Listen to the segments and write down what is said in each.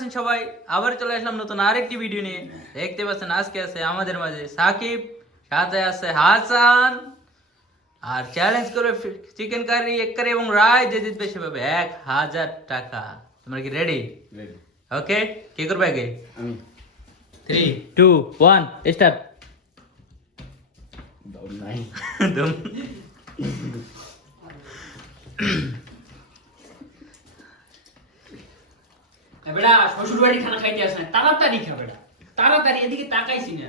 আছেন সবাই? আবার চলে আসলাম নতুন আরেকটি ভিডিও নিয়ে। দেখতে পাচ্ছেন আজকে আছে আমাদের মাঝে সাকিব, সাথে আছে হাসান, আর চ্যালেঞ্জ করবে চিকেন কারি, এগ কারি এবং রায়। যে জিতবে সে পাবে 1000 টাকা। তোমরা কি রেডি? রেডি। ওকে, কে করবে আগে? আমি 3 2 1 স্টার্ট। দৌড় নাই। বেটা শ্বশুর বাড়ি খানা খাইতে আসে না, তাড়াতাড়ি খা বেটা, তাড়াতাড়ি এদিকে তাকাইছি না,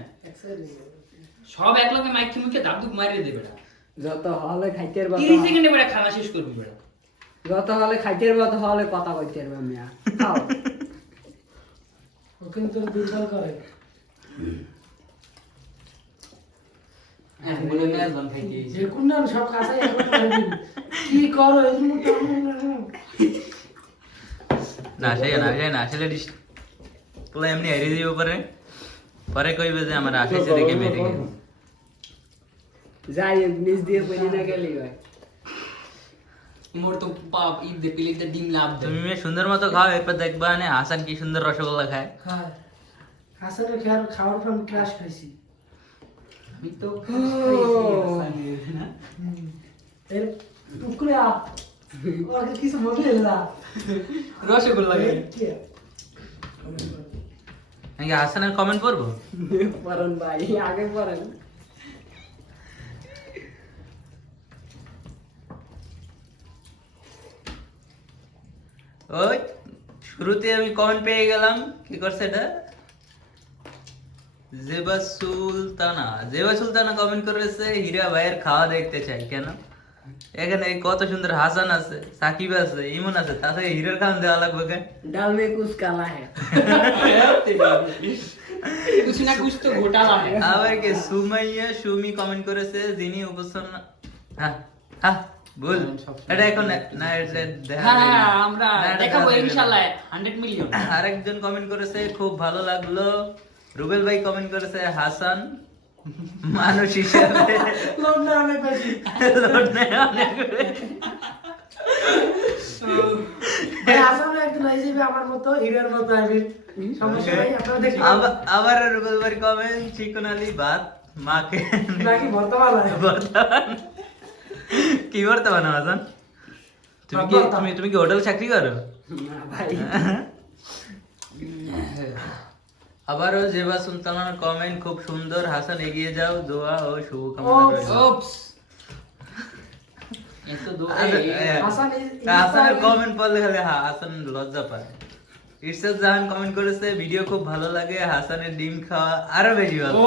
সব একলগে মাইক মুখে দাবদুক মারিয়ে দে বেটা। যত হলে খাইতের কথা 30 সেকেন্ডে বেটা খানা শেষ করবি বেটা। যত হলে খাইতের কথা হলে কথা কইতে পারবে মিয়া খাও ও কিন্তু দুর্বল করে হ্যাঁ মনে মেজবান খাইতে যে কোন সব কাঁচাই এখন করে দিবি কি করো এই না আসলে পোলা এমনি হারিয়ে দিব পরে পরে কইবে যে আমার আশাইছে দেখে মেরে গেছে। যাই নিজ দিয়ে পড়ি না গেলি ভাই মোর তো পাপ ঈদ দে প্লেটে ডিম লাভ দে। তুমি মেয়ে সুন্দর মতো খাও, এরপর দেখবা না হাসান কি সুন্দর রসগোল্লা খায়। খায় হাসানের খাওয়ার পর আমি ক্রাশ খাইছি আমি তো এর টুকরে আ ওকে কিছু বলে না রসগোল্লা খাই। নাকি হাসানের কমেন্ট করবো? পরন ভাই আগে পড়েন ওই শুরুতে আমি কমেন্ট পেয়ে গেলাম। কি করছে এটা? জেবা সুলতানা কমেন্ট করেছে, হীরা ভাইয়ের খাওয়া দেখতে চাই। কেন? এখানে কত সুন্দর হাসান আছে, সাকিব আছে, ইমন আছে, তাতে হীরার খান দেওয়া লাগবে কেন? ডাল মে কুছ কালা है कुछ ना कुछ तो घोटाला है। আবার কি সুমি কমেন্ট করেছে, যিনি উপস্থাপনা হ্যাঁ হ্যাঁ বল এটা এখন না এটা দেখা হ্যাঁ যাবে না। আমরা না, এটা দেখাবো দেখা যাবে না। ইনশাআল্লাহ 100 মিলিয়ন। আরেকজন কমেন্ট করেছে, খুব ভালো লাগলো। রুবেল ভাই কমেন্ট করেছে, হাসান মানুষ হিসেবে লোন না অনেক বেশি লোড নেয় অনেক বেশি। ভাই আসলে একজন আইজিবি আমার মতো হিরোর মতো আমি সমস্যা নাই আপনারা দেখুন আবার রুবেল ভাই কমেন্ট, চিকন আলী ভাত মাকে নাকি বর্তমান বর্তমান কি বর্তমান হাসান? তুমি কি তুমি কি হোটেল চাকরি করো? না ভাই আবারও জেবা সুলতানার কমেন্ট, খুব সুন্দর হাসান, এগিয়ে যাও, দোয়া ও শুভকামনা রইল। ওপস এ তো দো হাসান হাসানের কমেন্ট পড়লে খালি হাসান লজ্জা পায়। ইরশাদ জাহান কমেন্ট করেছে, ভিডিও খুব ভালো লাগে, হাসানের ডিম খাওয়া আরো বেশি ভালো। ও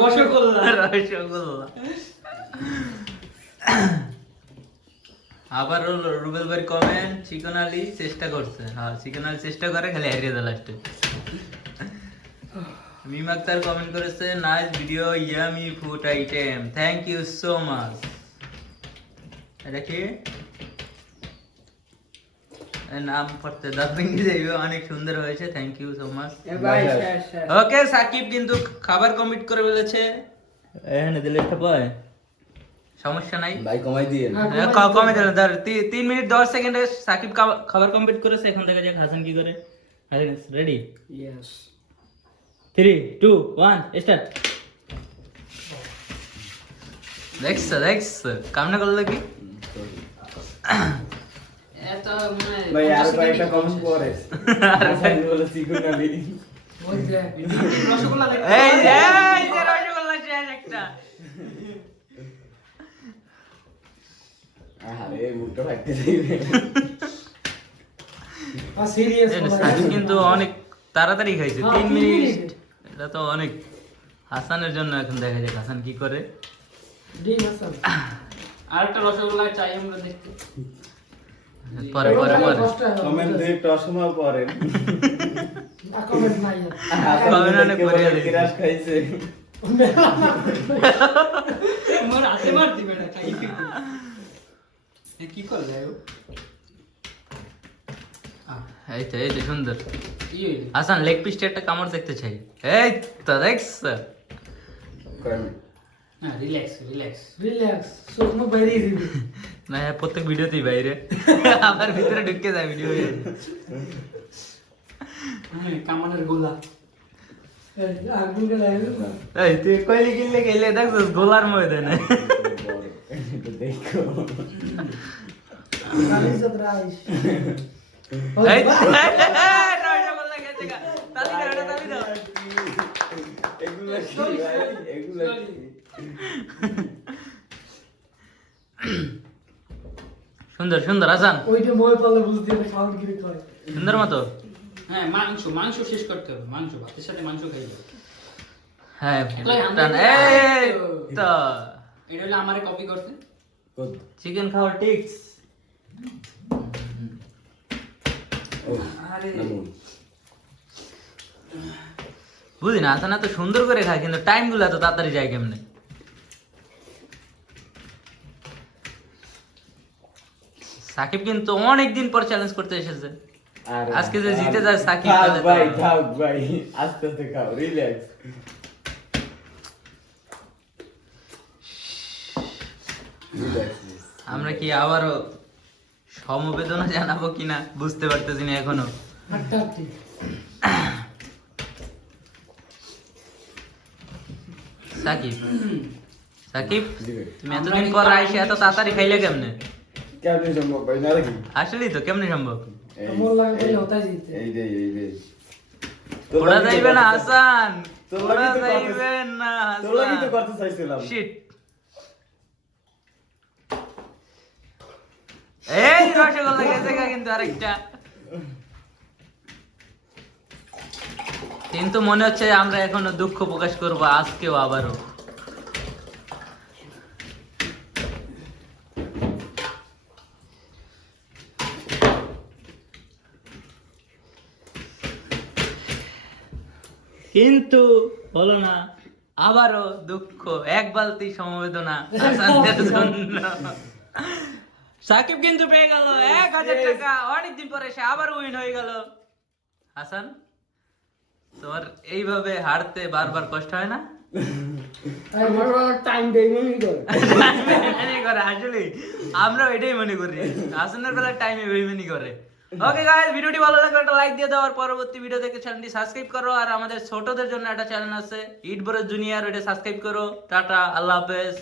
রসগোল্লা। রসগোল্লা। আবার রুবেল ভাই কমেন্ট, চিকন আলী চেষ্টা করছে। হ্যাঁ চিকন আলী চেষ্টা করে, খালি হারিয়ে দেয় লাস্টে। মিম আক্তার কমেন্ট করেছে, nice video, yummy food item, thank you so much. এটা কি নাম পড়তে দাবিঙ্গি যাইবে, অনেক সুন্দর হয়েছে, থ্যাংক ইউ সো মাচ। এ ভাই শেষ শেষ ওকে সাকিব কিন্তু খাবার কমপ্লিট করে ফেলেছে। এখানে দিলে একটা পায় সমস্যা নাই। ভাই কমাই দিয়ে কমে দিল, ধর 3 মিনিট 10 সেকেন্ডে সাকিব খাবার কমপ্লিট করেছে। এখন দেখা যাক হাসান কি করে। রেডি? Yes 3 2 1 start. দেখছ কামনা করলো কি? এত মানে ভাই আর কয়েকটা কমেন্ট পরে হাসান বলে চিকুন আলী ওই যে রসগোল্লা দেখ। এই যে রসগোল্লা শেষ একটা। আরে মুখটা ফাটতে যাইবে। আর সিরিয়াস সাকিব কিন্তু অনেক তাড়াতাড়ি খাইছে, 3 মিনিট। এটা তো অনেক। হাসানের জন্য এখন দেখা যাক হাসান কি করে। ডিম হাসান আরেকটা রসগোল্লা চাই আমরা দেখতে। পরে পরে পরে কমেন্ট দিয়ে একটু অসময় পড়েন। কমেন্ট নাই কমেন্ট অনেক পরে দিয়েছে। কিরাস খাইছে। মোর হাতে মার দিবে না খাই। এ কি করলে ও? এই তো সুন্দর। ই হইলো হাসান লেগ পিসটা একটা কামড় দেখতে চাই। এই তো দেখছ না, রিল্যাক্স রিল্যাক্স। রিল্যাক্স শুকনো বাইরে দিবি না প্রত্যেক ভিডিওতেই বাইরে আবার ভিতরে ঢুকে যায় ভিডিও। কামানের গোলা আগুন গেলে এই তুই কইলি কিনলে গেলে দেখছিস গোলার ময়দানে দেখো রাইস রাইস এই রসগোল্লা গেছে গা। তালি দাও এটা, তালি দাও। এগুলা কি ভাই এগুলা কি সুন্দর সুন্দর হাসান, ওইটা মই পালে বুঝতে হবে খাওয়ার কি হয়। সুন্দর মতো। হ্যাঁ মাংস মাংস শেষ করতে হবে, মাংস ভাতের সাথে মাংস খাই যাবে। হ্যাঁ এগুলাই আমরা টান, এই তো এটা হলো আমারে কপি করছে। কত চিকেন খাওয়ার টিক্স। ও আরে নামুন বুঝি না হাসান এত সুন্দর করে খায় কিন্তু টাইম গুলো এত তাড়াতাড়ি যায় কেমনে। সাকিব কিন্তু অনেকদিন পর চ্যালেঞ্জ করতে এসেছে। আর আজকে যে জিতে যায় সাকিব থাক তাহলে তো- ভাই থাক ভাই আস্তে আস্তে খাও রিল্যাক্স আমরা কি আবারও সমবেদনা জানাবো কিনা বুঝতে পারতেছি না এখনো। হাঁটতে হাঁটতে সাকিব সাকিব দিবে তুমি এতদিন পর আইসে এত তাড়াতাড়ি খাইলে কেমনে? কেমন সম্ভব ভাই না নাকি আসলেই তো কেমনে সম্ভব? মোর লাগে বলে হতাই জিতে এই রে ওরা যাইবে না হাসান, তোর ওরা লাগি তো করতে- যাইবে না তোর লাগি তো হাসান। করতে চাইছিলাম শিট। এই রসগোল্লা গেছে গা কিন্তু আরেকটা। কিন্তু মনে হচ্ছে আমরা এখনো দুঃখ প্রকাশ করবো আজকেও আবারও। কিন্তু হলো না, আবারও দুঃখ, এক বালতি সমবেদনা হাসানের জন্য। সাকিব কিন্তু পেয়ে গেল 1000 টাকা, অনেকদিন পরে সে আবার উইন হয়ে গেল। হাসান তোর এইভাবে হারতে বারবার কষ্ট হয় না? টাইম দেই নি করে আসলে আমরা এটাই মনে করি, হাসানের বেলা টাইমে বেইমানি করে। ওকে গাইস, ভিডিওটি ভালো লাগলে একটা লাইক দিয়ে দাও আর পরবর্তী ভিডিও দেখে চ্যানেলটি সাবস্ক্রাইব করো। আর আমাদের ছোটদের জন্য একটা চ্যানেল আছে ইট বড় জুনিয়র, ওটা সাবস্ক্রাইব করো। টাটা, আল্লাহ হাফেজ।